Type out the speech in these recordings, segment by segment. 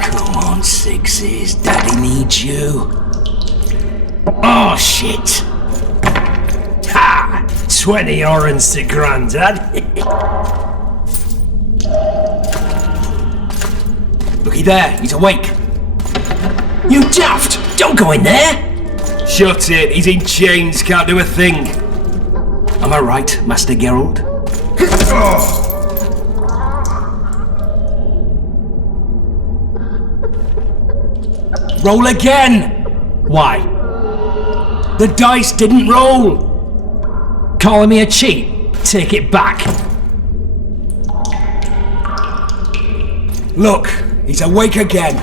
Come on, sixes. Daddy needs you. Oh, shit. Ha! 20 orange to Grandad. Looky there, he's awake. You daft! Don't go in there! Shut it, he's in chains, can't do a thing. Am I right, Master Geralt? Roll again! Why? The dice didn't roll! Calling me a cheat? Take it back. Look, he's awake again.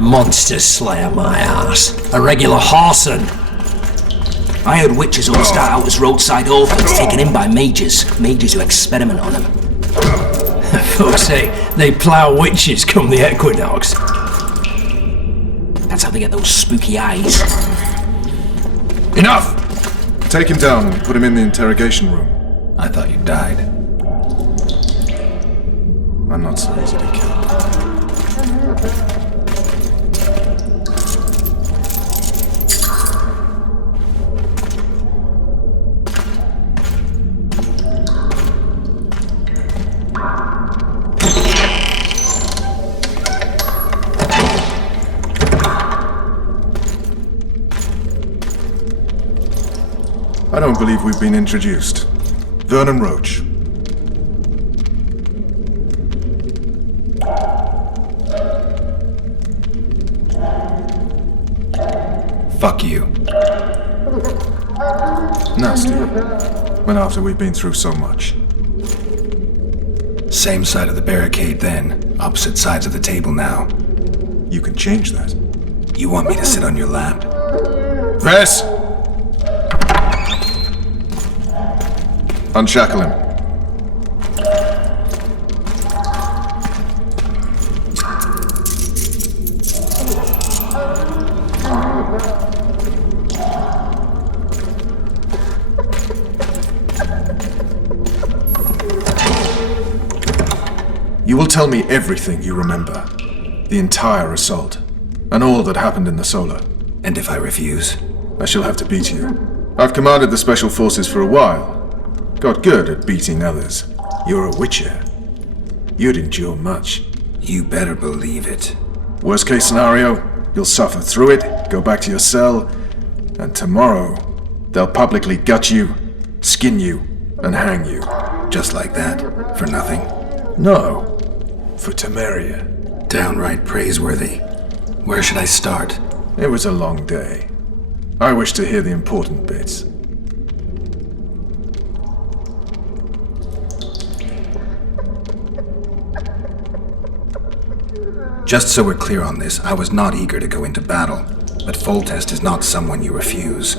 Monster Slayer, my ass. A regular horson. I heard witches all start out as roadside orphans taken in by mages who experiment on them. Folks say they plough witches come the equinox. That's how they get those spooky eyes. Enough! Take him down and put him in the interrogation room. I thought you died. I'm not so easy to kill. I don't believe we've been introduced. Vernon Roach. Fuck you. Nasty. When after we've been through so much. Same side of the barricade then. Opposite sides of the table now. You can change that. You want me to sit on your lap? Press! Unshackle him. You will tell me everything you remember. The entire assault. And all that happened in the Solar. And if I refuse? I shall have to beat you. I've commanded the Special Forces for a while. Got good at beating others. You're a witcher. You'd endure much. You better believe it. Worst case scenario, you'll suffer through it, go back to your cell, and tomorrow, they'll publicly gut you, skin you, and hang you. Just like that? For nothing? No. For Temeria. Downright praiseworthy. Where should I start? It was a long day. I wish to hear the important bits. Just so we're clear on this, I was not eager to go into battle, but Foltest is not someone you refuse.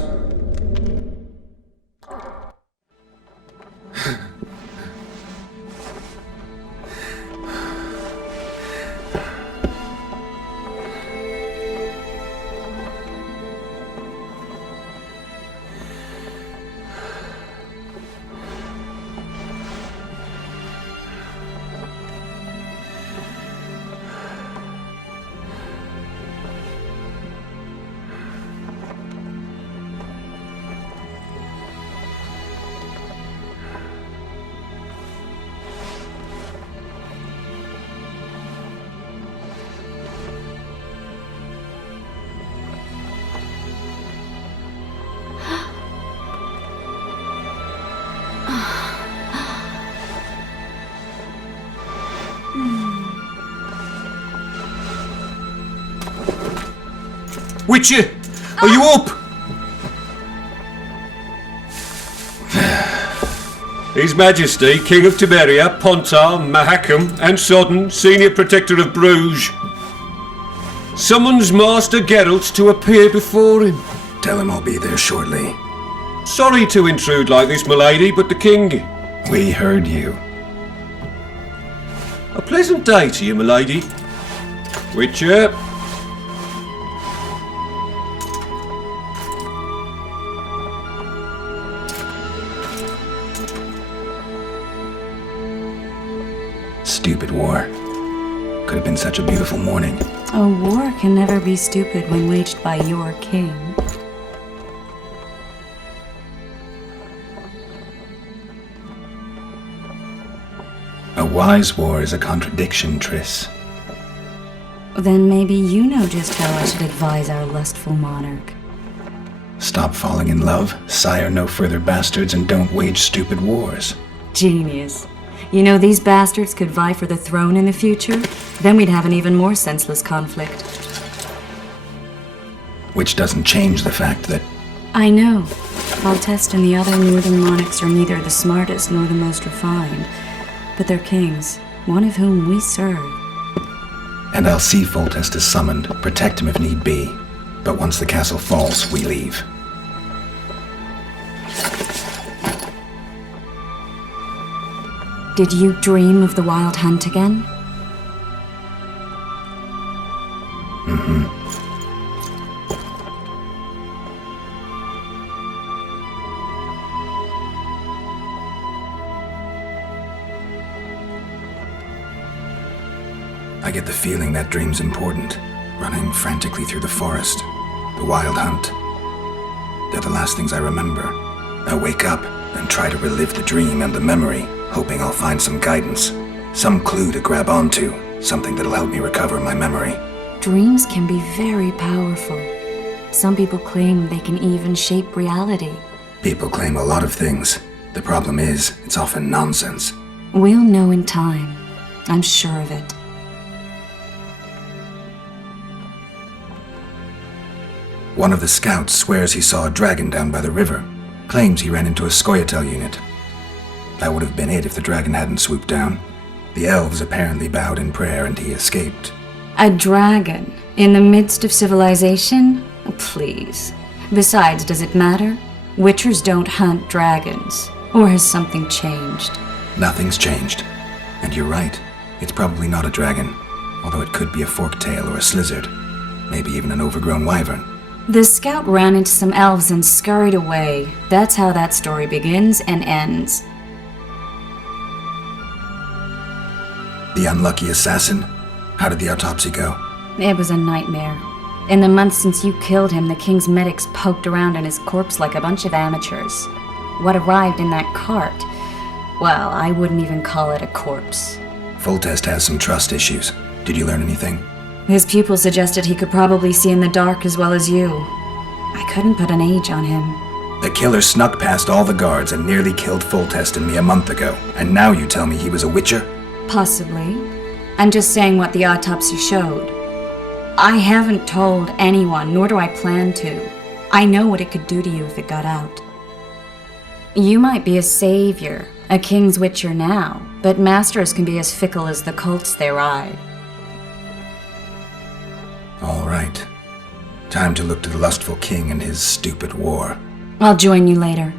Witcher, are you up? His Majesty, King of Temeria, Pontar, Mahakam, and Sodden, Senior Protector of Bruges, summons Master Geralt to appear before him. Tell him I'll be there shortly. Sorry to intrude like this, milady, but the King... We heard you. A pleasant day to you, milady. Witcher. stupid war. Could have been such a beautiful morning. A war can never be stupid when waged by your king. A wise war is a contradiction, Triss. Then maybe you know just how I should advise our lustful monarch. Stop falling in love, sire no further bastards, and don't wage stupid wars. Genius. You know, these bastards could vie for the throne in the future? Then we'd have an even more senseless conflict. Which doesn't change the fact that... I know. Foltest and the other northern monarchs are neither the smartest nor the most refined, but they're kings, one of whom we serve. And I'll see Foltest is summoned, protect him if need be. But once the castle falls, we leave. Did you dream of the Wild Hunt again? Mm-hmm. I get the feeling that dream's important. Running frantically through the forest. The Wild Hunt. They're the last things I remember. I wake up and try to relive the dream and the memory, hoping I'll find some guidance, some clue to grab onto, something that'll help me recover my memory. Dreams can be very powerful. Some people claim they can even shape reality. People claim a lot of things. The problem is, it's often nonsense. We'll know in time. I'm sure of it. One of the scouts swears he saw a dragon down by the river. Claims he ran into a Scoia'tael unit. That would have been it if the dragon hadn't swooped down. The elves apparently bowed in prayer and he escaped. A dragon? In the midst of civilization? Please. Besides, does it matter? Witchers don't hunt dragons. Or has something changed? Nothing's changed. And you're right. It's probably not a dragon. Although it could be a forktail or a slizzard. Maybe even an overgrown wyvern. The scout ran into some elves and scurried away. That's how that story begins and ends. The unlucky assassin? How did the autopsy go? It was a nightmare. In the months since you killed him, the king's medics poked around in his corpse like a bunch of amateurs. What arrived in that cart? Well, I wouldn't even call it a corpse. Foltest has some trust issues. Did you learn anything? His pupil suggested he could probably see in the dark as well as you. I couldn't put an age on him. The killer snuck past all the guards and nearly killed Foltest and me a month ago. And now you tell me he was a witcher? Possibly. I'm just saying what the autopsy showed. I haven't told anyone, nor do I plan to. I know what it could do to you if it got out. You might be a savior, a king's witcher now, but masters can be as fickle as the colts they ride. All right. Time to look to the lustful king and his stupid war. I'll join you later.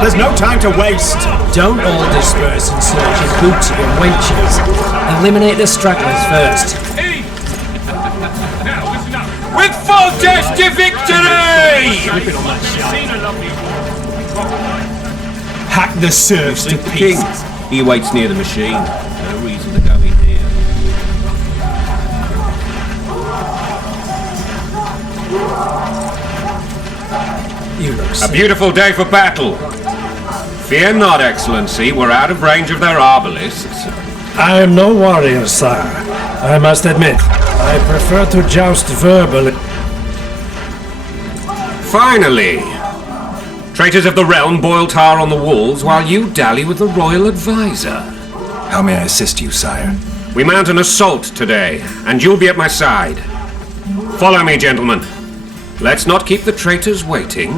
There's no time to waste. Don't all disperse in search of booty and wenches. Eliminate the stragglers first. With Foltest to victory! Hack the serfs to The king, pieces. he waits near the machine. No reason to go in here. You look A sick. beautiful day for battle. Fear not, Excellency, we're out of range of their arbalists. I am no warrior, sire. I must admit, I prefer to joust verbally. Finally! Traitors of the realm boil tar on the walls while you dally with the royal advisor. How may I assist you, sire? We mount an assault today, and you'll be at my side. Follow me, gentlemen. Let's not keep the traitors waiting.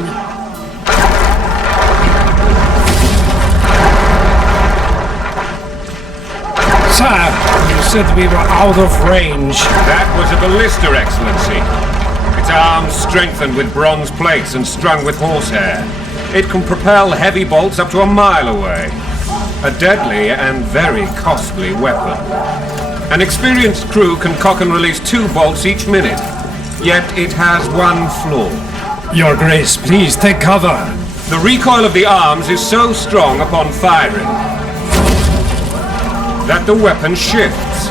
Sire, you said we were out of range. That was a ballista, Excellency. Its arms strengthened with bronze plates and strung with horsehair. It can propel heavy bolts up to a mile away. A deadly and very costly weapon. An experienced crew can cock and release 2 bolts each minute. Yet it has one flaw. Your Grace, please take cover. The recoil of the arms is so strong upon firing that the weapon shifts.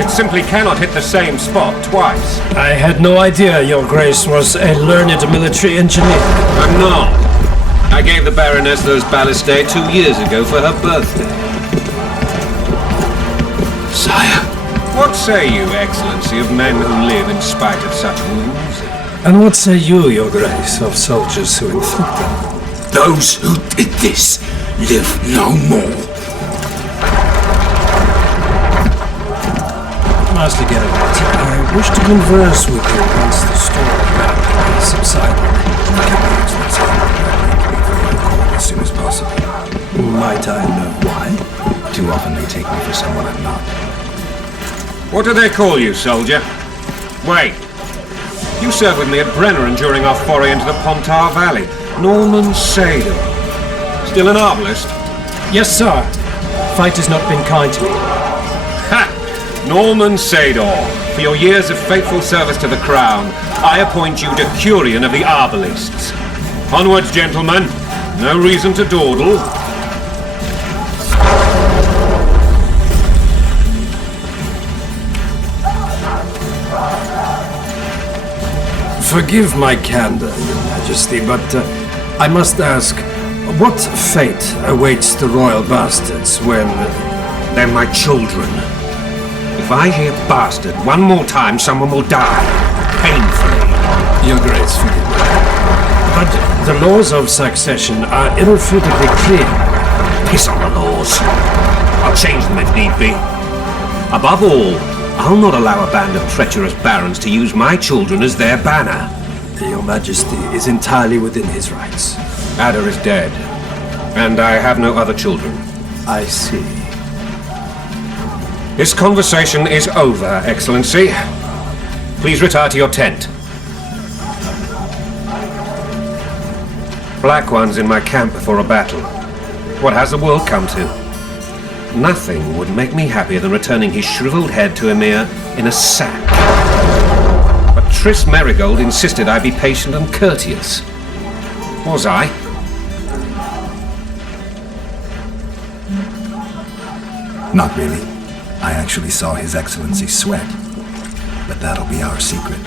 It simply cannot hit the same spot twice. I had no idea Your Grace was a learned military engineer. I'm not. I gave the Baroness those ballistae 2 years ago for her birthday. Sire. What say you, Excellency, of men who live in spite of such wounds? And what say you, Your Grace, of soldiers who inflict them? Those who did this live no more. Master Geralt, I wish to converse with you once the storm has subsided. As soon as possible. Might I know why? Too often they take me for someone I'm not. What do they call you, soldier? Wait. You served with me at Brenner during our foray into the Pontar Valley. Norman Sador. Still an arbalist? Yes, sir. Fight has not been kind to me. Ha! Norman Sador. For your years of faithful service to the Crown, I appoint you Decurion of the Arbalists. Onwards, gentlemen. No reason to dawdle. Forgive my candor, Your Majesty, but I must ask, what fate awaits the royal bastards when... They're my children. If I hear bastard one more time, someone will die. Painfully. Your Grace, forgive me. But the laws of succession are irrefutably clear. Piss on the laws. I'll change them if need be. Above all, I'll not allow a band of treacherous barons to use my children as their banner. Your Majesty is entirely within his rights. Ada is dead, and I have no other children. I see. This conversation is over, Excellency. Please retire to your tent. Black ones in my camp before a battle. What has the world come to? Nothing would make me happier than returning his shriveled head to Emir in a sack. But Triss Merigold insisted I be patient and courteous. Was I? Not really. I actually saw His Excellency sweat. But that'll be our secret.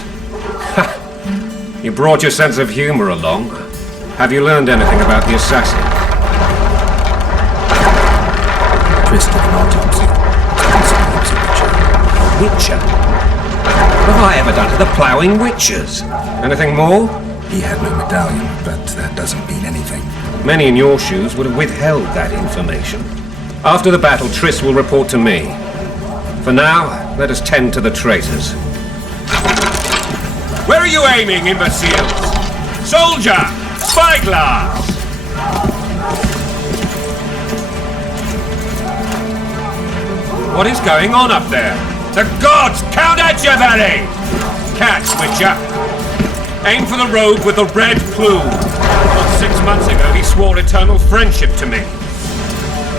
Ha! You brought your sense of humor along. Have you learned anything about the assassin? Triss did an autopsy. A witcher? What have I ever done to the ploughing witchers? Anything more? He had no medallion, but that doesn't mean anything. Many in your shoes would have withheld that information. After the battle, Triss will report to me. For now, let us tend to the traitors. Where are you aiming, imbeciles? Soldier! Spyglass! What is going on up there? The gods count at you, Valley! Catch, Witcher! Aim for the rogue with the red plume. Not 6 months ago, he swore eternal friendship to me.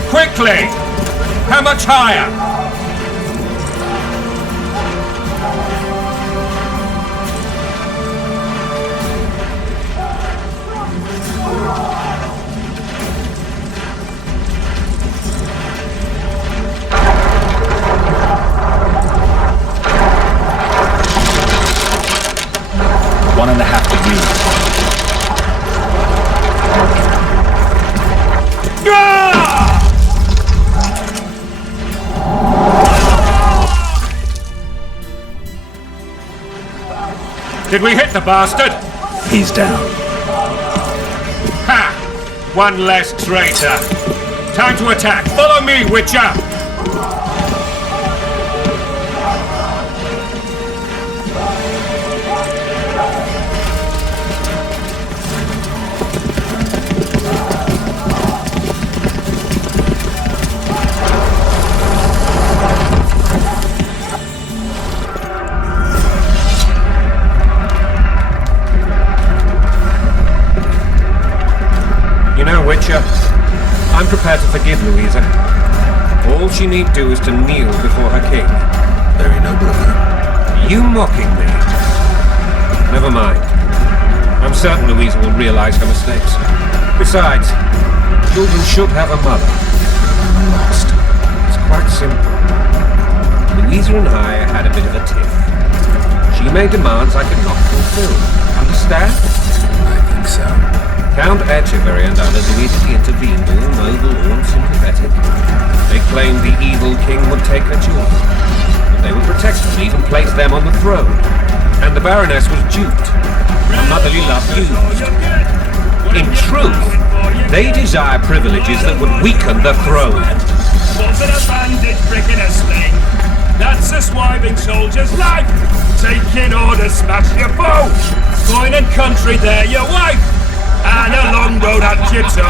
Quickly! How much higher? Did we hit the bastard? He's down. Ha! One less traitor. Time to attack. Follow me, Witcher! You know, Witcher, I'm prepared to forgive Louisa. All she need do is to kneel before her king. Very noble of her. You mocking me? Never mind. I'm certain Louisa will realize her mistakes. Besides, children should have a mother. I'm lost. It's quite simple. Louisa and I had a bit of a tiff. She made demands I could not fulfill. Understand? I think so. Count Etcheverry and others immediately intervened, all noble, all sympathetic. They claimed the evil king would take her children. But they would protect them, even place them on the throne. And the Baroness was duped. Her motherly love used. In truth, they desire privileges that would weaken the throne. Wasn't a bandit breaking a sling. That's a swiving soldier's life. Taking orders, smash your foe. Coin and country, there your wife. And a long road at your toe.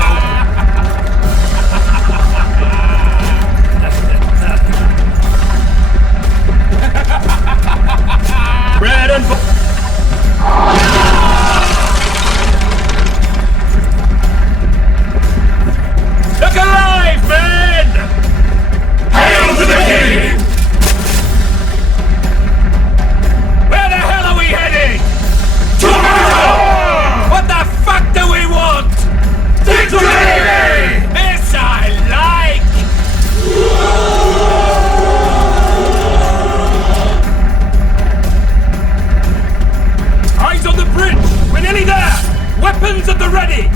Bread and look alive, men! Hail to the king! Where the hell are we heading? Tomorrow! What the fuck do we want? Victory! This I like! Eyes on the bridge! We're nearly there! Weapons at the ready!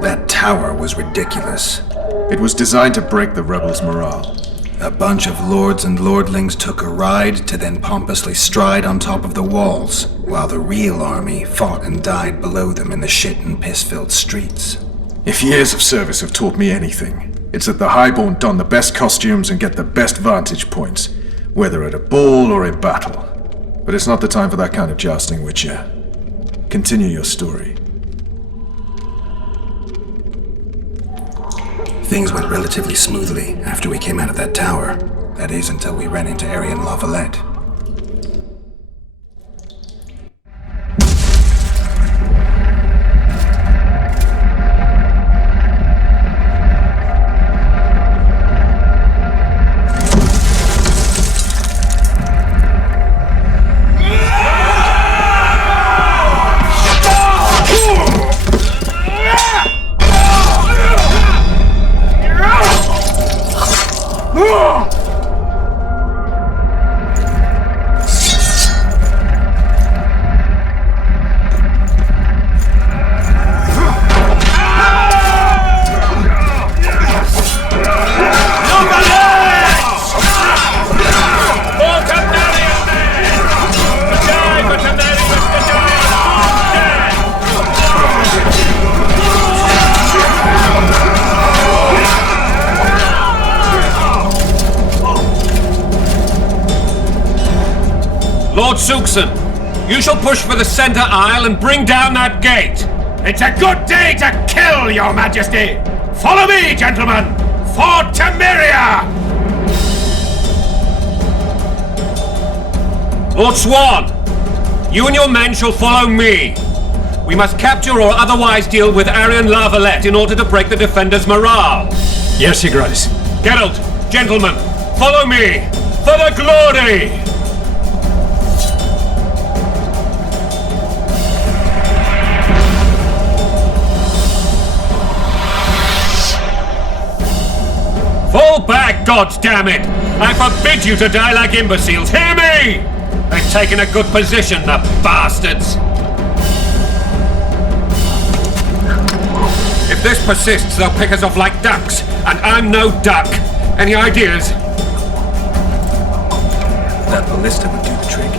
That tower was ridiculous. It was designed to break the rebels' morale. A bunch of lords and lordlings took a ride to then pompously stride on top of the walls, while the real army fought and died below them in the shit and piss-filled streets. If years of service have taught me anything, it's that the highborn don the best costumes and get the best vantage points, whether at a ball or in battle. But it's not the time for that kind of jousting, Witcher. Continue your story. Things went relatively smoothly after we came out of that tower. That is, until we ran into Arian Lavalette. Lord Suxon, you shall push for the center aisle and bring down that gate. It's a good day to kill, your majesty! Follow me, gentlemen! For Temeria! Lord Swan, you and your men shall follow me. We must capture or otherwise deal with Arian Lavalette in order to break the defenders' morale. Yes, Your Grace. Geralt, gentlemen, follow me for the glory! Fall back, goddammit! I forbid you to die like imbeciles, hear me! They've taken a good position, the bastards! If this persists, they'll pick us off like ducks, and I'm no duck. Any ideas? That ballista would do the trick.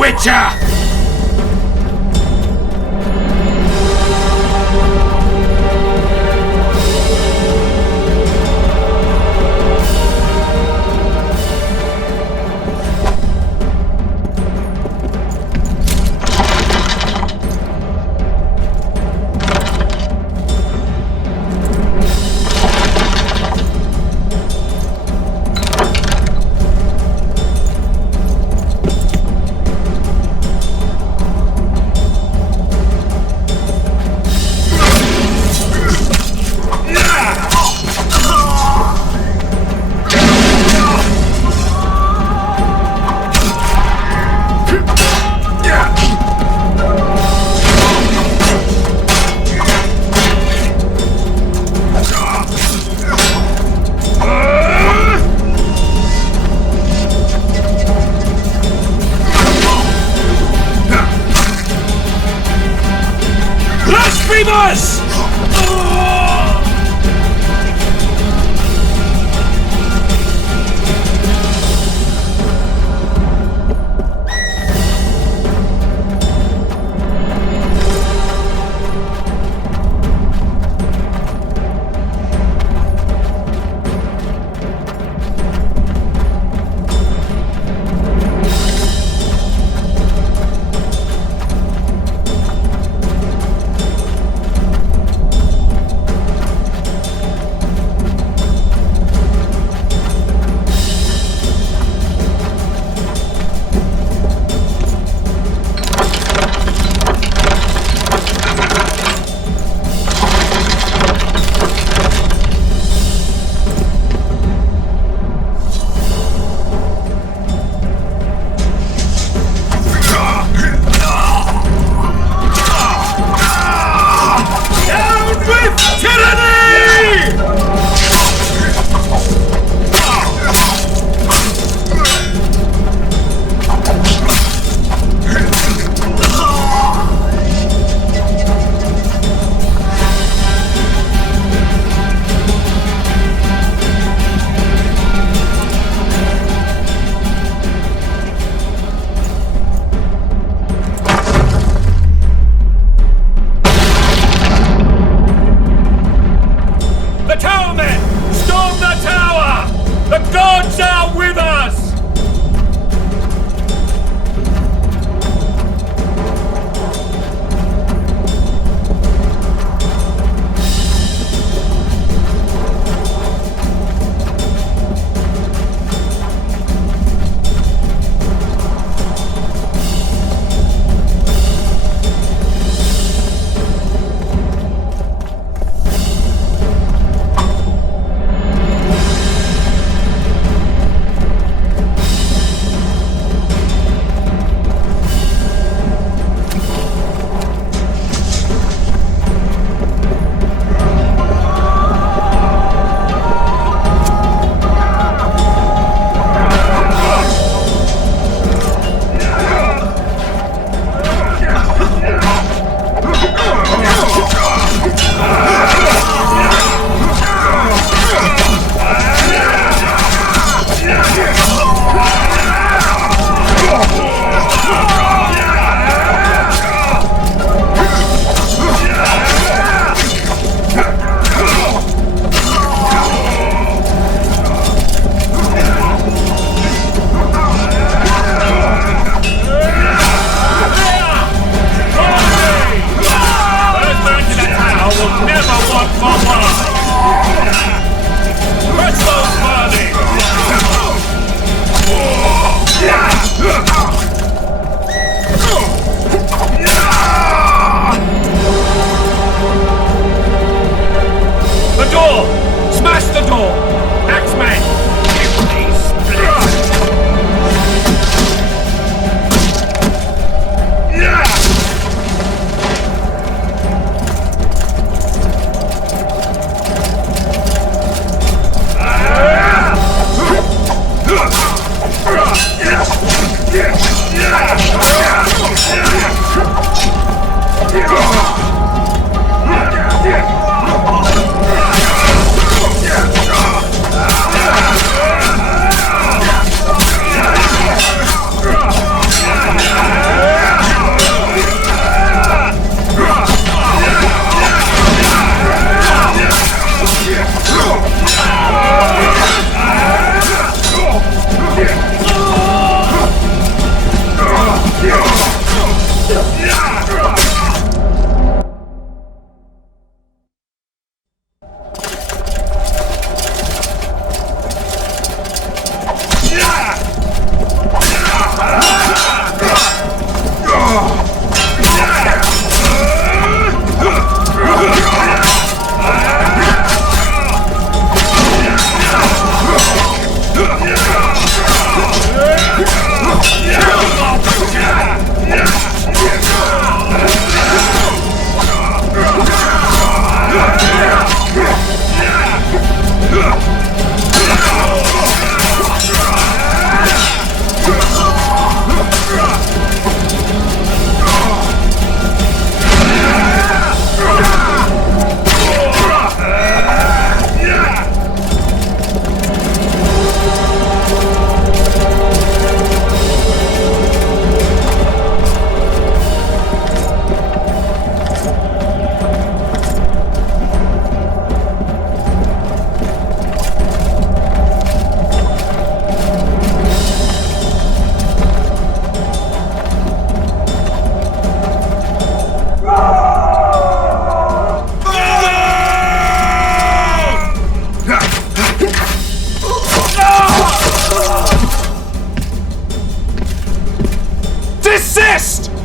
Witcher! Blasphemous!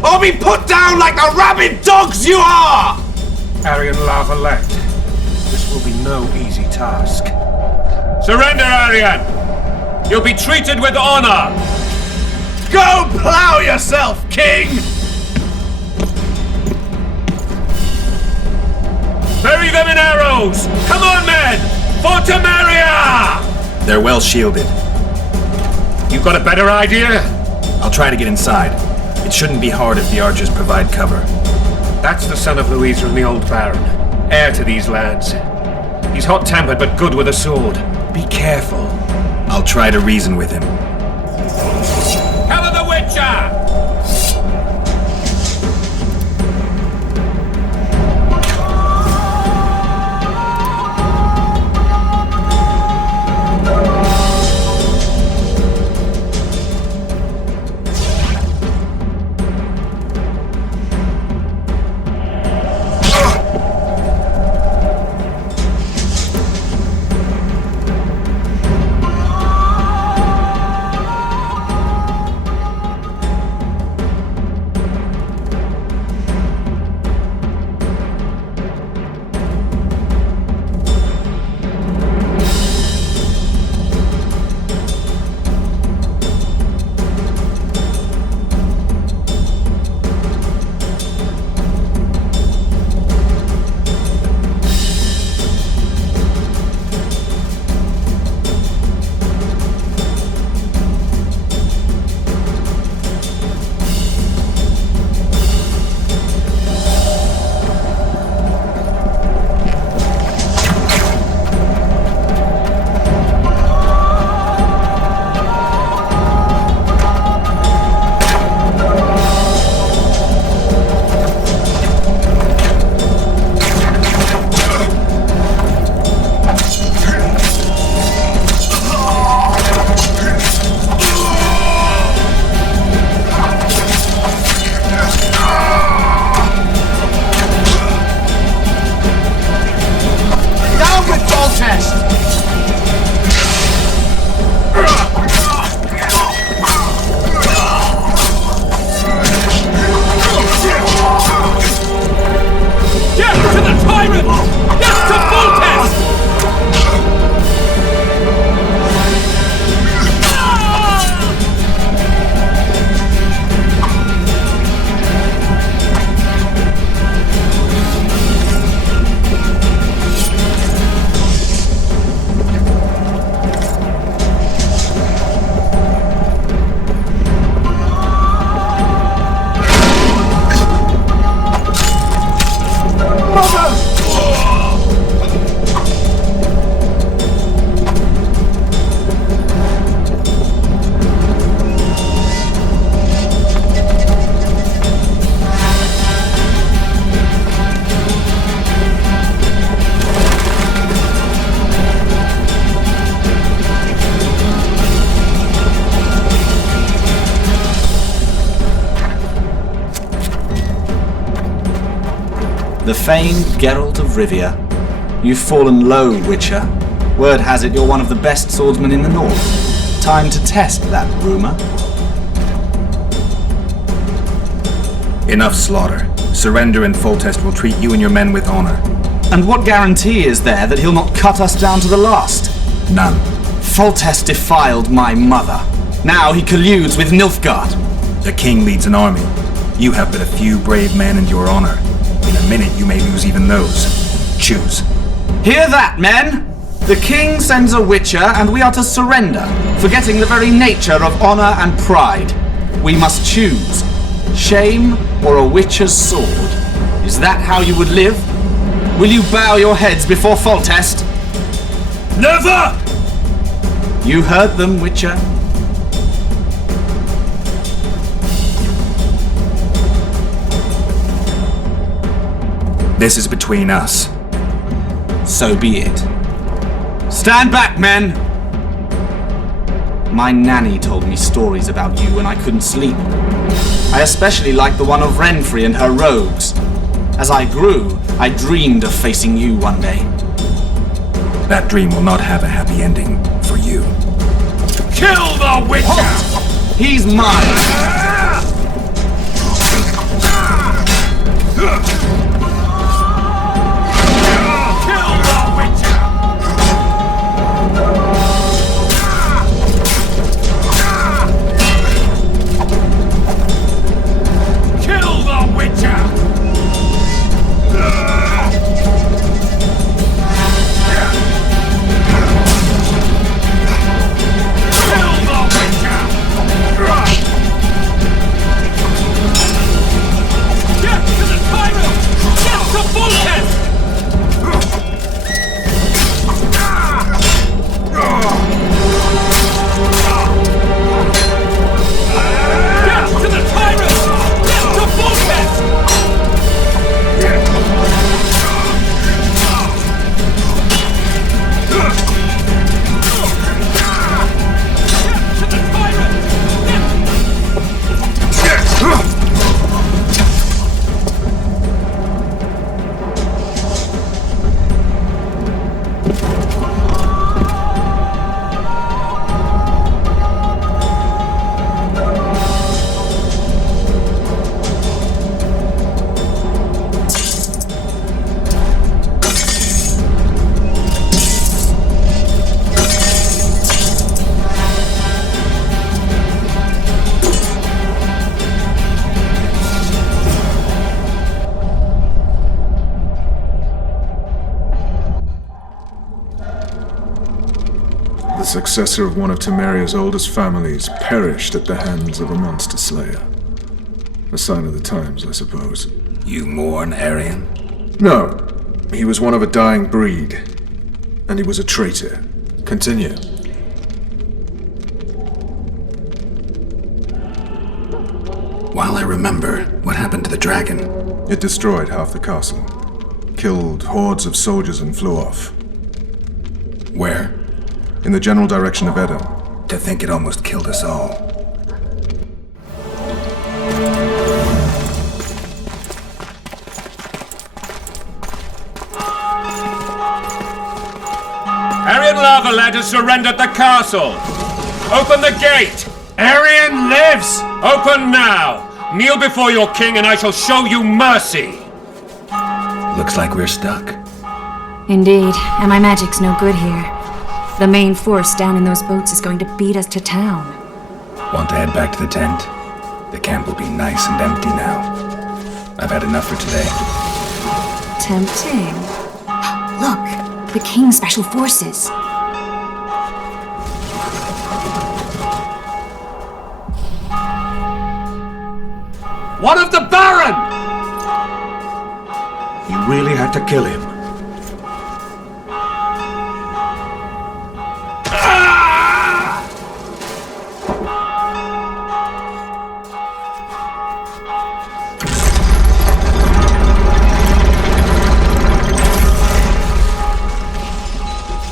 or be put down like the rabid dogs you are! Aryan Lavalette, this will be no easy task. Surrender, Aryan! You'll be treated with honor! Go plow yourself, king! Bury them in arrows! Come on, men! For Temeria! They're well shielded. You got a better idea? I'll try to get inside. It shouldn't be hard if the archers provide cover. That's the son of Louisa and the old Baron, heir to these lands. He's hot-tempered but good with a sword. Be careful. I'll try to reason with him. Cover the Witcher! The famed Geralt of Rivia. You've fallen low, Witcher. Word has it you're one of the best swordsmen in the north. Time to test that rumor. Enough slaughter. Surrender and Foltest will treat you and your men with honor. And what guarantee is there that he'll not cut us down to the last? None. Foltest defiled my mother. Now he colludes with Nilfgaard. The king leads an army. You have but a few brave men and your honor. In a minute you may lose even those. Choose. Hear that, men? The king sends a witcher and we are to surrender, forgetting the very nature of honor and pride. We must choose. Shame or a witcher's sword? Is that how you would live? Will you bow your heads before Foltest? Never! You heard them, Witcher. This is between us. So be it. Stand back, men! My nanny told me stories about you when I couldn't sleep. I especially liked the one of Renfrey and her rogues. As I grew, I dreamed of facing you one day. That dream will not have a happy ending for you. Kill the Witcher! Halt! He's mine! The successor of one of Temeria's oldest families perished at the hands of a monster slayer. A sign of the times, I suppose. You mourn Aryan? No. He was one of a dying breed. And he was a traitor. Continue. While I remember, what happened to the dragon? It destroyed half the castle. Killed hordes of soldiers and flew off. Where? In the general direction of Edom. To think it almost killed us all. Aryan Lavalad has surrendered the castle! Open the gate! Aryan lives! Open now! Kneel before your king and I shall show you mercy! Looks like we're stuck. Indeed, and my magic's no good here. The main force down in those boats is going to beat us to town. Want to head back to the tent? The camp will be nice and empty now. I've had enough for today. Tempting. Look, the King's Special Forces. One of the Baron! You really had to kill him.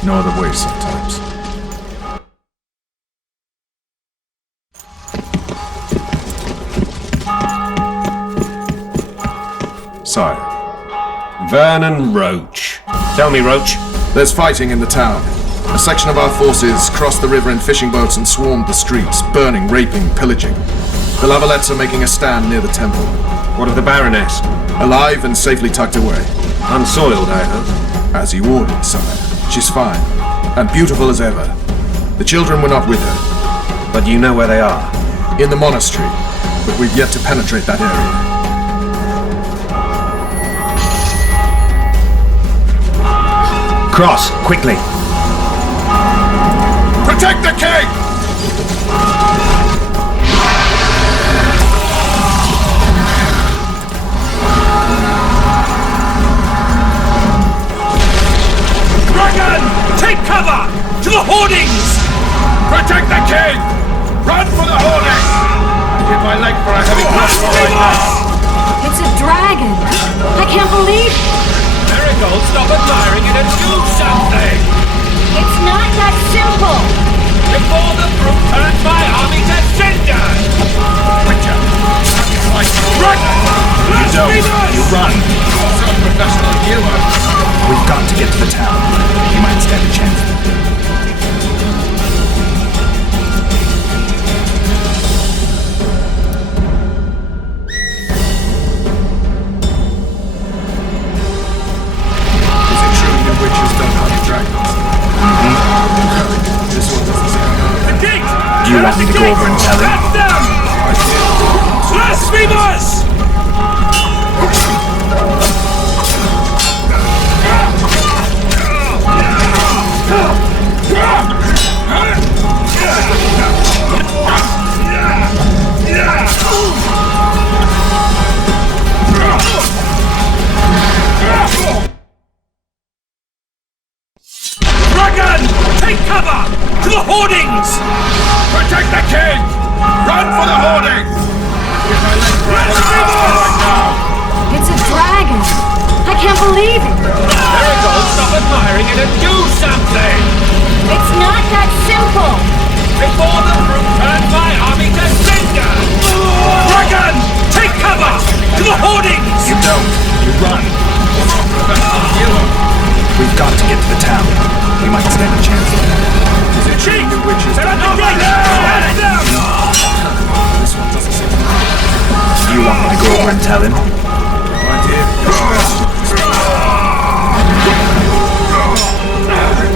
No other way sometimes. Sire. Vernon Roach. Tell me, Roach. There's fighting in the town. A section of our forces crossed the river in fishing boats and swarmed the streets, burning, raping, pillaging. The Lavalettes are making a stand near the temple. What of the Baroness? Alive and safely tucked away. Unsoiled, I hope. As you ordered, sire. She's fine, and beautiful as ever. The children were not with her. But you know where they are? In the monastery, but we've yet to penetrate that area. Cross, quickly! Protect the king! Dragon! Take cover! To the hoardings! Protect the king! Run for the hoarding! I hit my leg for a heavy blow right now. It's a dragon! I can't believe it! Marigold, stop admiring it and do something! It's not that simple! Before the brute turns my army to cinder! Witcher! Like run! You don't. You run. So professional you are. We've got to get to the town. We might stand a chance. want me to go over and tell him? Blasphemous! Dragon! Take cover! To the hoardings! Protect the king! Run for the hoarding! It's a dragon! I can't believe it! There it goes! Stop admiring it and do something! It's not that simple! Before the fruit turns my army to cinder! Dragon! Take cover! To the hoardings! You don't. You run. We've got to get to the town. We might stand a chance there. Chief! Set up the gate! Get them! This one doesn't seem to You want me to go over and tell him?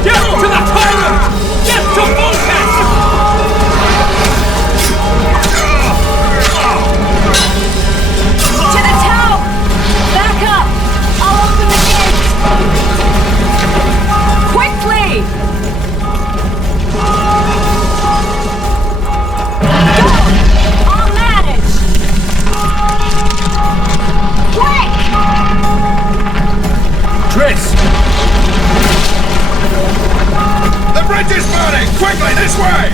Get to the tyrant! Get to Volcas! To the town! Back up! I'll open the gate! Quickly! Go! I'll manage! Quick! Tris! The bridge is burning! Quickly, this way!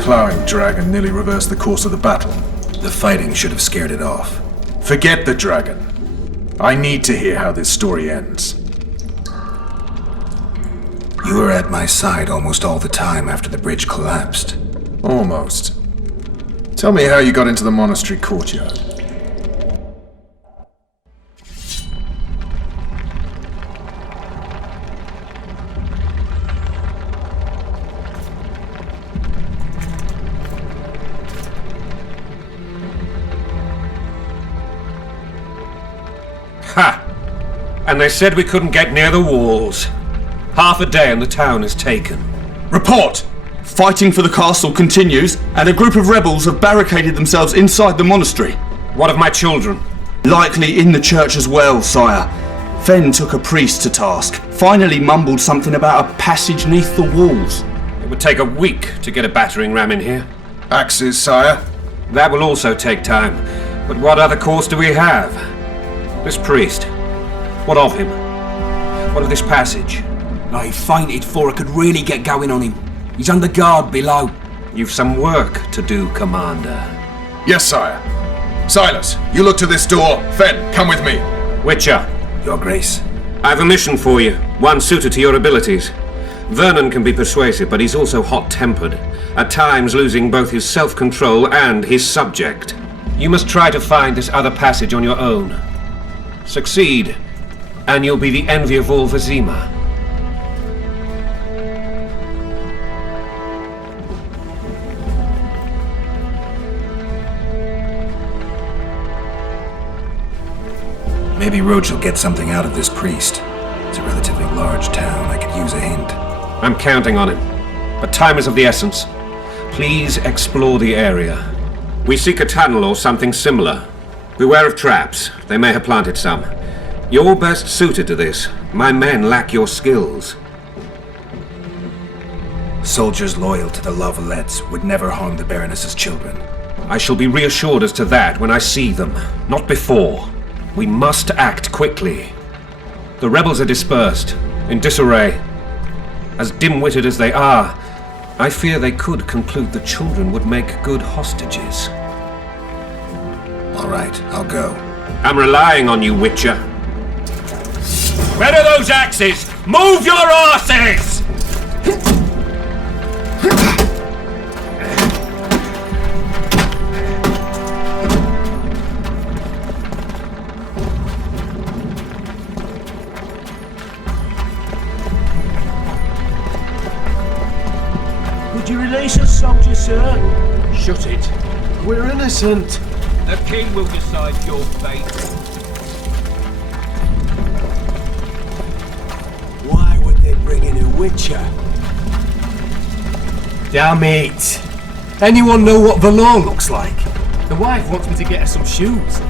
Plowing dragon nearly reversed the course of the battle. The fighting should have scared it off. Forget the dragon. I need to hear how this story ends. You were at my side almost all the time after the bridge collapsed. Almost. Tell me how you got into the monastery courtyard. Ha! And they said we couldn't get near the walls. Half a day and the town is taken. Report! Fighting for the castle continues, and a group of rebels have barricaded themselves inside the monastery. What of my children? Likely in the church as well, sire. Fen took a priest to task, finally mumbled something about a passage neath the walls. It would take a week to get a battering ram in here. Axes, sire? That will also take time. But what other course do we have? This priest. What of him? What of this passage? I fainted before I could really get going on him. He's under guard below. You've some work to do, Commander. Yes, sire. Silas, you look to this door. Fen, come with me. Witcher, Your Grace. I've a mission for you, one suited to your abilities. Vernon can be persuasive, but he's also hot-tempered, at times losing both his self-control and his subject. You must try to find this other passage on your own. Succeed, and you'll be the envy of all Vizima. Maybe Roach will get something out of this priest. It's a relatively large town. I could use a hint. I'm counting on him, but time is of the essence. Please explore the area. We seek a tunnel or something similar. Beware of traps. They may have planted some. You're best suited to this. My men lack your skills. Soldiers loyal to the Lavalettes would never harm the Baroness's children. I shall be reassured as to that when I see them, not before. We must act quickly. The rebels are dispersed, in disarray. As dim-witted as they are, I fear they could conclude the children would make good hostages. All right, I'll go. I'm relying on you, Witcher. Where are those axes? Move your asses! Release us, soldier, sir. Shut it. We're innocent. The king will decide your fate. Why would they bring in a witcher? Damn it. Anyone know what the law looks like? The wife wants me to get her some shoes.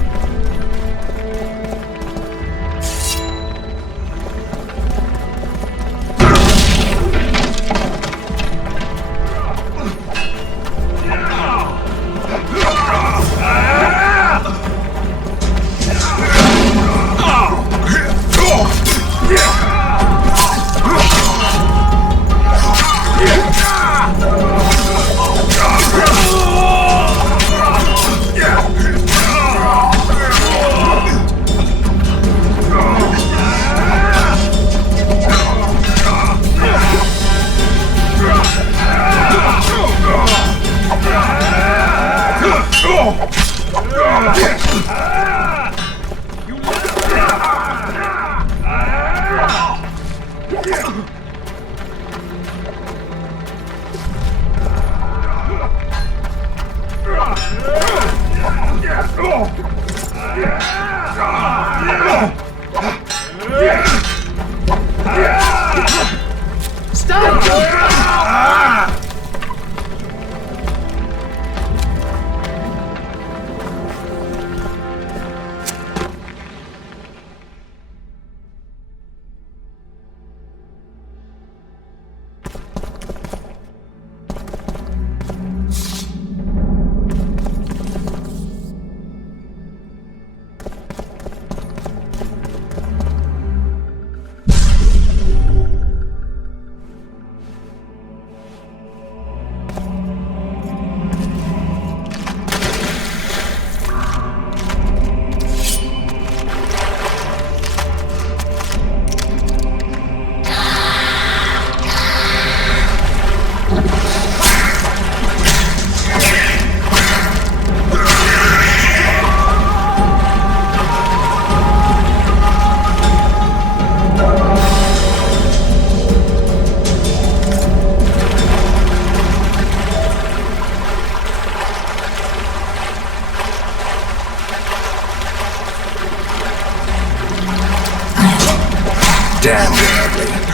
Damn ugly.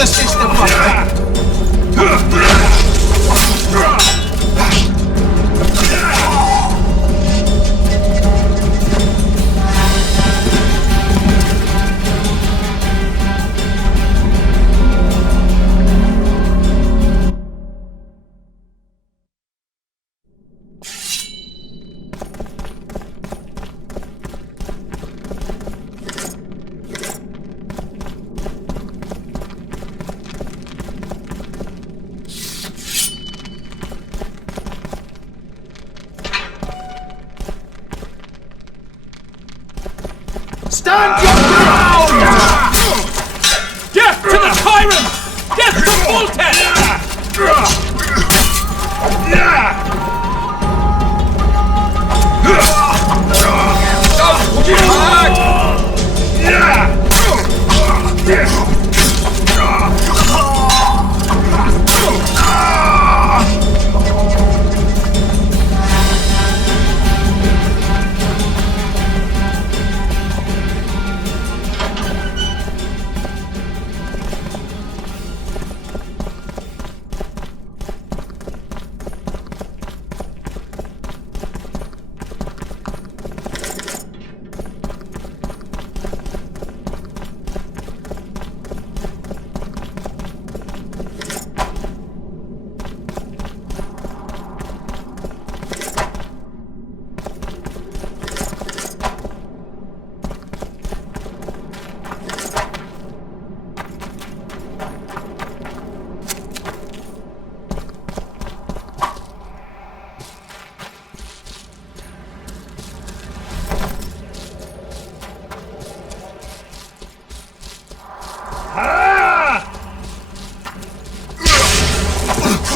the sister fucker! Stand your ground! Death to the tyrant! Death to Voltaire!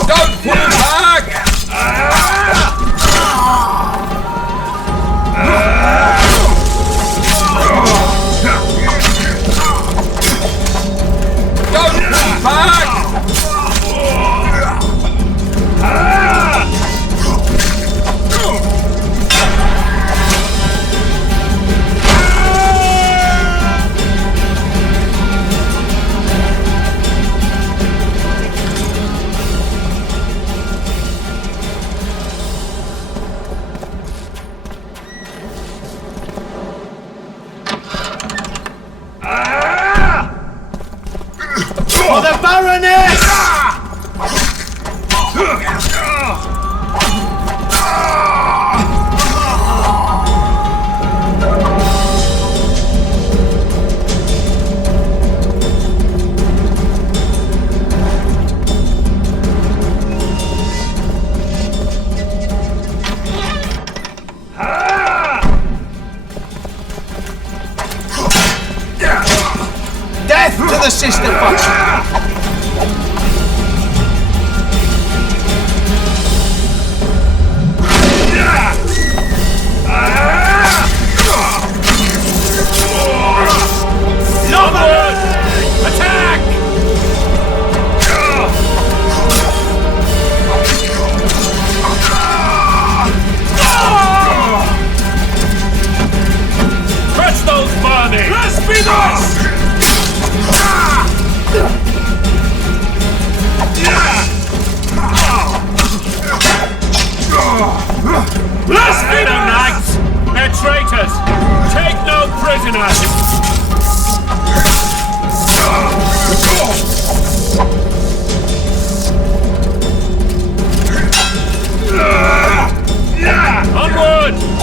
Don't get hard! For the Baroness! Death to the sister fucker! Blasphemer knights! They're traitors! Take no prisoners! Onward!